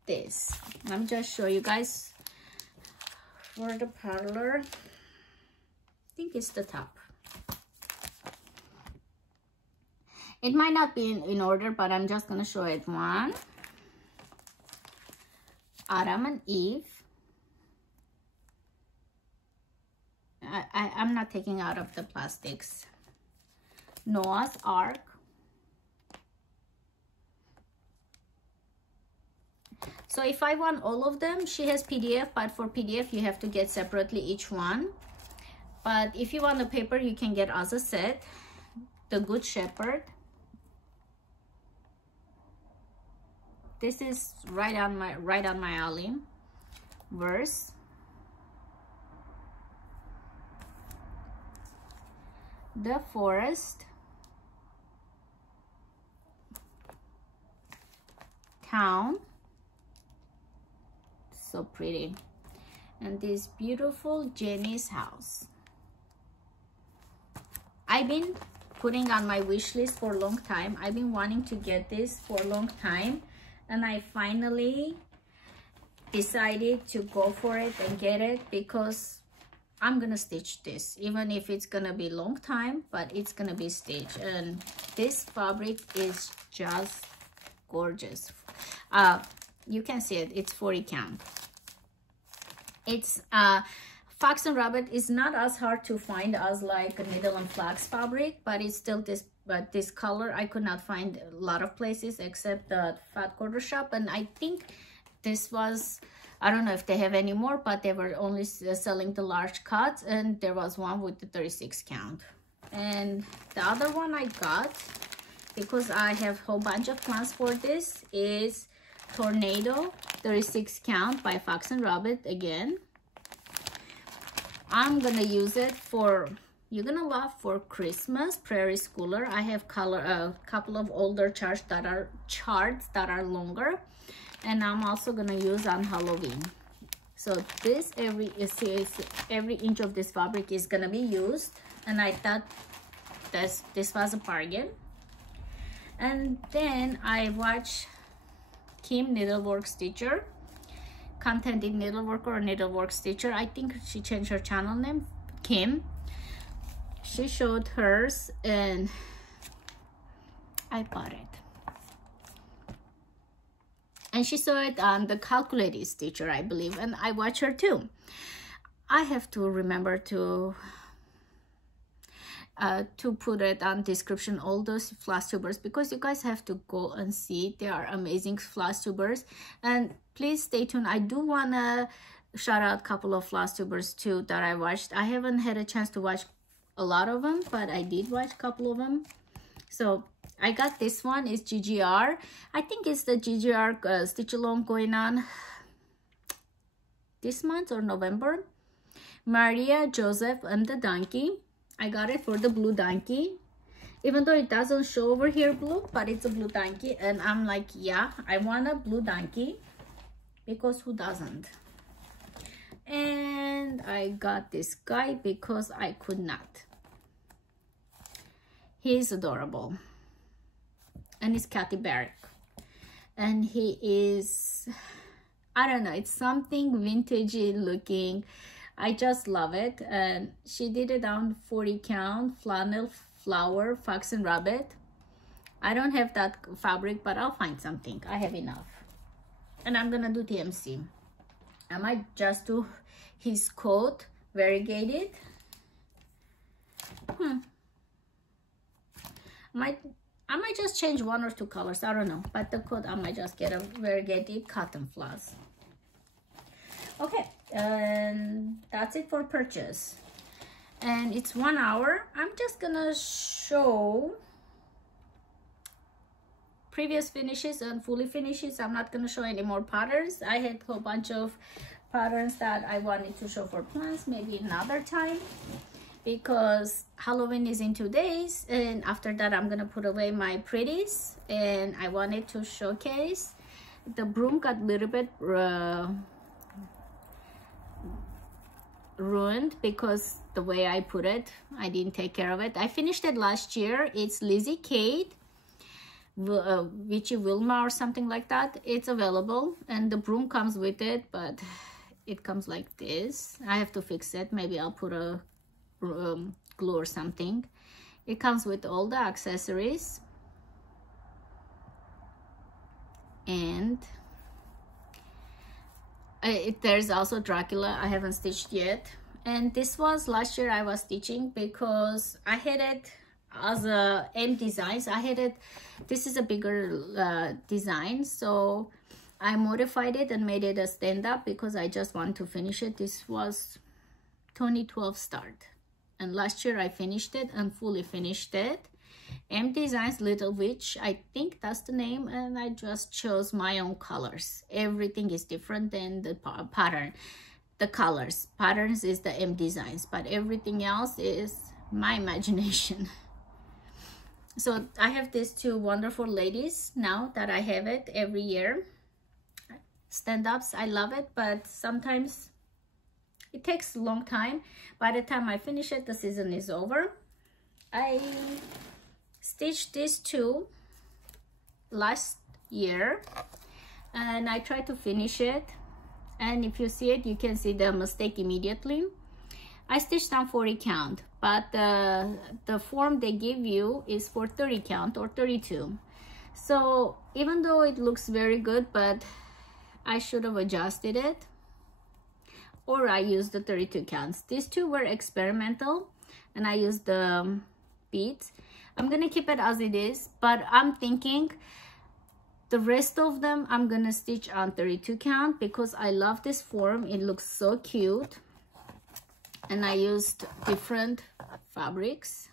this. Let me just show you guys for the parlor. I think it's the top. It might not be in order, but I'm just gonna show it. One, Adam and Eve. I'm not taking out of the plastics. Noah's Ark. So if I want all of them, she has PDF, but for PDF you have to get separately each one. But if you want the paper, you can get as a set. The Good Shepherd. This is right on my alley. Verse. The Forest. Town. So pretty. And this beautiful Jenny's House. I've been putting on my wish list for a long time. I've been wanting to get this for a long time, and I finally decided to go for it and get it because I'm gonna stitch this, even if it's gonna be a long time, but it's gonna be stitched. And this fabric is just gorgeous. You can see it, it's 40 count. It's Fox and Rabbit is not as hard to find as like a needle and flax fabric, but it's still this color I could not find a lot of places except the fat quarter shop. And I think this was, I don't know if they have any more, but they were only selling the large cuts, and there was one with the 36 count. And the other one I got, because I have a whole bunch of plans for this, is Tornado 36 count by Fox and Rabbit again. I'm gonna use it for, you're gonna love, for Christmas, Prairie Schooler. I have a couple of older charts that are longer, and I'm also gonna use on Halloween. So this every inch of this fabric is gonna be used, and I thought this was a bargain. And then I watched Kim Needlework Stitcher, Contented Needleworker or Needlework Stitcher. I think she changed her channel name, Kim. She showed hers and I bought it. And she saw it on the Calculated Stitcher, I believe, and I watch her too. I have to remember to put it on description, all those Flosstubers, because you guys have to go and see. They are amazing Flosstubers. And please stay tuned. I do want to shout out a couple of Flosstubers too that I watched. I haven't had a chance to watch a lot of them, but I did watch a couple of them. So I got this one, is GGR. I think it's the GGR stitch along going on this month or November. Maria, Joseph, and the donkey. I got it for the blue donkey, even though it doesn't show over here blue, but it's a blue donkey. And I'm like, yeah, I want a blue donkey, because who doesn't? And I got this guy because I could not. He's adorable, and it's Kathy Barrick, and he is, I don't know, it's something vintagey looking. I just love it. And she did it on 40 count flannel flower Fox and Rabbit. I don't have that fabric, but I'll find something. I have enough. And I'm gonna do TMC. I might just do his coat variegated. I might just change one or two colors, I don't know, but the coat I might just get a variegated cotton floss. Okay, and that's it for purchase. And it's 1 hour. I'm just gonna show previous finishes and fully finishes. I'm not gonna show any more patterns. I had a whole bunch of patterns that I wanted to show for plants, maybe another time, because Halloween is in 2 days, and after that I'm gonna put away my pretties, and I wanted to showcase. The broom got a little bit ruined because the way I put it, I didn't take care of it. I finished it last year. It's Lizzie Kate, Witchy Wilma or something like that. It's available, and the broom comes with it, but it comes like this. I have to fix it. Maybe I'll put a glue or something. It comes with all the accessories, and there's also Dracula. I haven't stitched yet, and this was last year I was stitching because I had it as a M designs. I had it, this is a bigger design, so I modified it and made it a stand-up because I just want to finish it. This was 2012 start, and last year I finished it and fully finished it. M Designs Little Witch, I think that's the name, and I just chose my own colors. Everything is different than the pattern. The colors, patterns is the M Designs, but everything else is my imagination. So I have these 2 wonderful ladies now that I have it every year. Stand-ups, I love it, but sometimes it takes a long time. By the time I finish it, the season is over. I stitched these 2 last year, and I tried to finish it, and if you see it, you can see the mistake immediately. I stitched on 40 count, but the form they give you is for 30 count or 32. So even though it looks very good, but I should have adjusted it, or I used the 32 counts. These 2 were experimental, and I used the beads. I'm gonna keep it as it is, but I'm thinking the rest of them I'm gonna stitch on 32 count because I love this form. It looks so cute, and I used different fabrics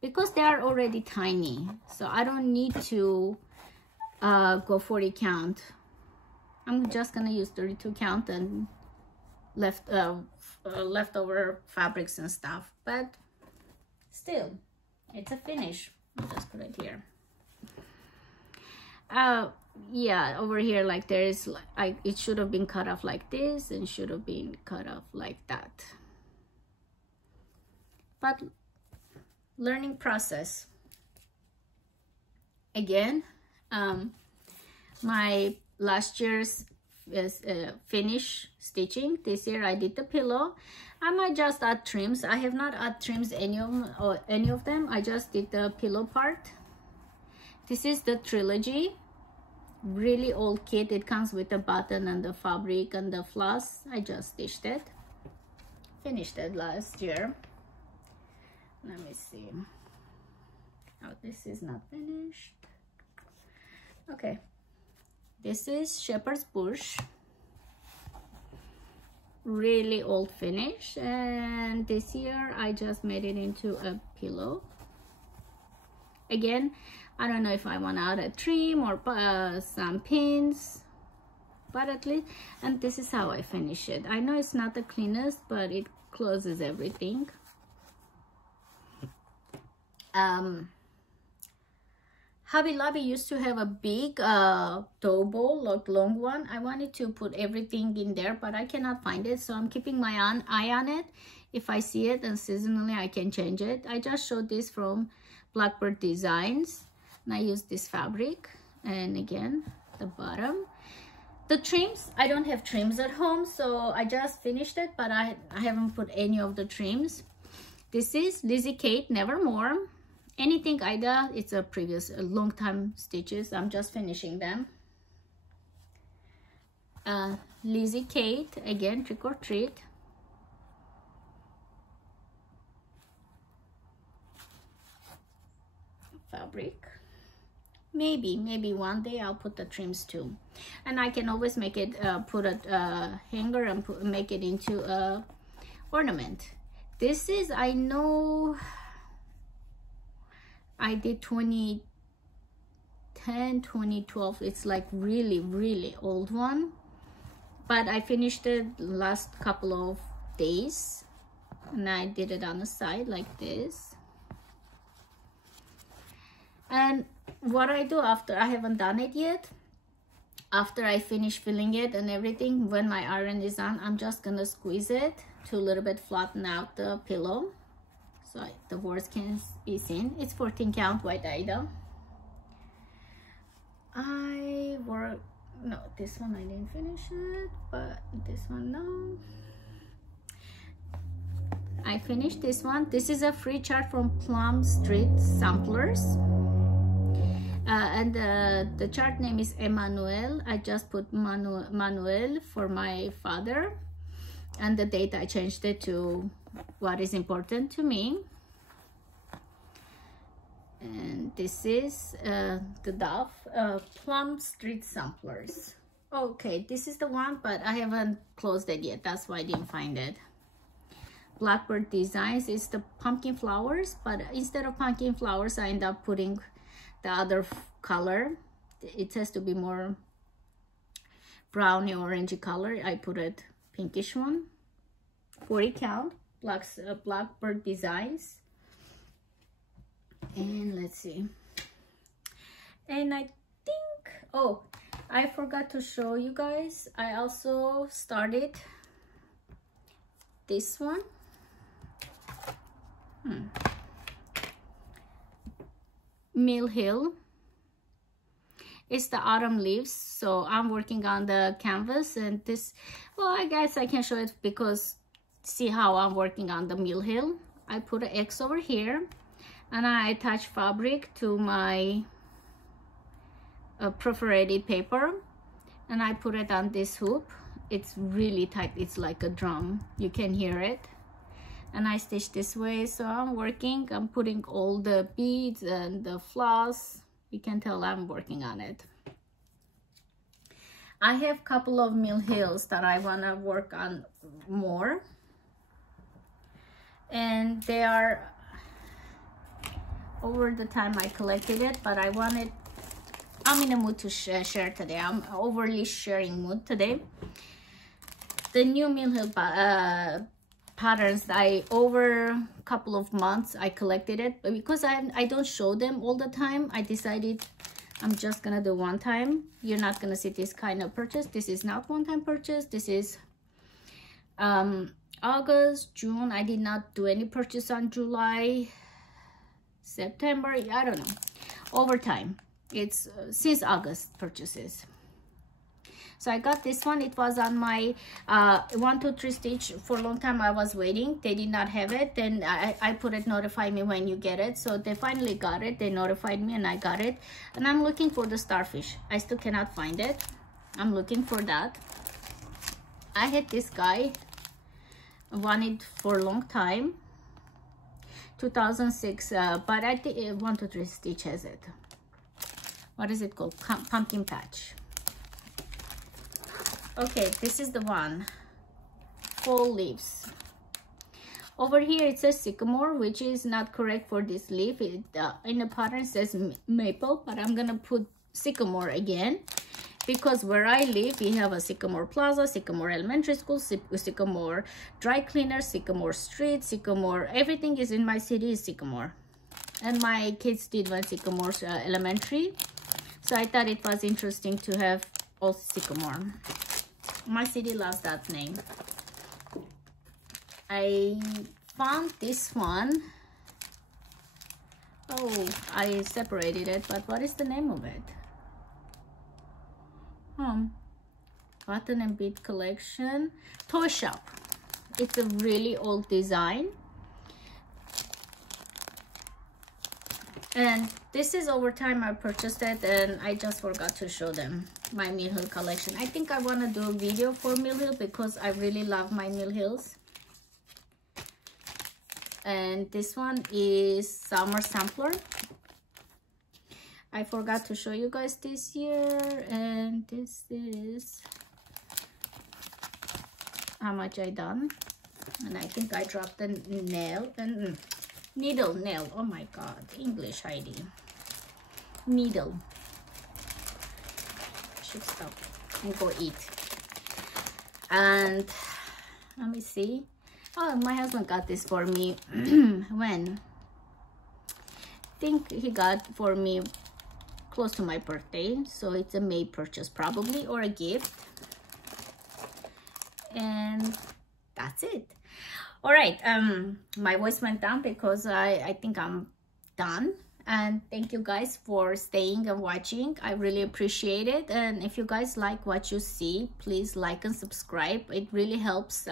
because they are already tiny, so I don't need to go 40 count. I'm just gonna use 32 count and leftover fabrics and stuff, but still it's a finish. I'll just put it here. Yeah, over here, like there is like it should have been cut off like this and should have been cut off like that, but learning process. Again, my last year's finish stitching. This year I did the pillow. I might just add trims. I have not add trims any of them. I just did the pillow part. This is the Trilogy, really old kit. It comes with the button and the fabric and the floss. I just stitched it, finished it last year. Let me see. Oh, this is not finished. Okay, this is Shepherd's Bush, really old finish, and this year I just made it into a pillow. Again, I don't know if I want to add a trim or some pins, but at least, and this is how I finish it. I know it's not the cleanest, but it closes everything. Hobby Lobby used to have a big dough bowl, like long one. I wanted to put everything in there, but I cannot find it, so I'm keeping my eye on it. If I see it, and seasonally I can change it. I just showed this from Blackbird Designs, and I used this fabric, and again the bottom. The trims, I don't have trims at home, so I just finished it, but I haven't put any of the trims. This is Lizzie Kate Nevermore. Anything Ida, it's a previous long time stitches. I'm just finishing them. Lizzie Kate, again, Trick or Treat. Fabric. maybe one day I'll put the trims too. And I can always make it put a hanger and make it into a ornament. This is, I know I did 2010 2012. It's like really old one, but I finished it last couple of days, and I did it on the side like this. And what I do after, I haven't done it yet, after I finish filling it and everything, when my iron is on, I'm just gonna squeeze it to a little bit flatten out the pillow so the words can be seen. It's 14 count white item. No, this one I didn't finish it, but this one, no. I finished this one. This is a free chart from Plum Street Samplers. And the chart name is Emmanuel. I just put Manuel for my father, and the date I changed it to what is important to me. And this is the Dove Plum Street Samplers. Okay, this is the one, but I haven't closed it yet. That's why I didn't find it. Blackbird Designs is the pumpkin flowers, but instead of pumpkin flowers, I end up putting the other color. It has to be more browny orangey color. I put it pinkish one. 40 count, Blackbird Designs. And let's see. And I think, oh, I forgot to show you guys, I also started this one. Mill Hill. It's the autumn leaves, so I'm working on the canvas, and this, well, I guess I can show it because see how I'm working on the Mill Hill. I put an X over here, and I attach fabric to my perforated paper, and I put it on this hoop. It's really tight, it's like a drum, you can hear it. And I stitch this way, so I'm putting all the beads and the floss. You can tell I'm working on it. I have a couple of Mill Hills that I want to work on more, and they are over the time I collected it, but I'm in a mood to share today. I'm overly sharing mood today. The new Mill Hill patterns, over a couple of months I collected it, but because I don't show them all the time, I decided I'm just gonna do one time. You're not gonna see this kind of purchase. This is not one-time purchase. This is August, June. I did not do any purchase on July, September, I don't know, over time. It's since August purchases. So I got this one. It was on my 1 2 3 stitch. For a long time I was waiting. They did not have it. Then I put it, notify me when you get it. So they finally got it. They notified me and I got it. And I'm looking for the starfish. I still cannot find it. I'm looking for that. I had this guy, wanted for a long time, 2006, but I think 1 2 3 stitch has it. What is it called? Pumpkin patch. Okay, this is the one, fall leaves. Over here it says sycamore, which is not correct for this leaf. In the pattern it says maple, but I'm gonna put sycamore again, because where I live we have a Sycamore Plaza, Sycamore Elementary School, Sycamore Dry Cleaner, Sycamore Street, Sycamore, everything is in my city is Sycamore. And my kids did one Sycamore Elementary, so I thought it was interesting to have also Sycamore. My city loves that name. I found this one. Oh, I separated it, but what is the name of it? Button and bead collection, toy shop. It's a really old design, and this is over time I purchased it, and I just forgot to show them my Mill Hill collection. I think I want to do a video for Mill Hill because I really love my Mill Hills. And this one is Summer Sampler. I forgot to show you guys this year, and this is how much I done. And I think I dropped the nail and needle nail. Oh my god, English, Heidi. Needle. Should stop and go eat. And let me see. Oh, my husband got this for me when I think he got for me close to my birthday, so it's a May purchase probably, or a gift. And that's it. All right, my voice went down because I think I'm done. And thank you guys for staying and watching. I really appreciate it. And if you guys like what you see, please like and subscribe. It really helps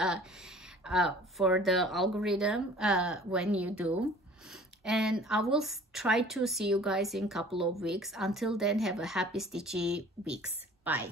for the algorithm when you do. And I will try to see you guys in a couple of weeks. Until then, have a happy stitchy weeks. Bye.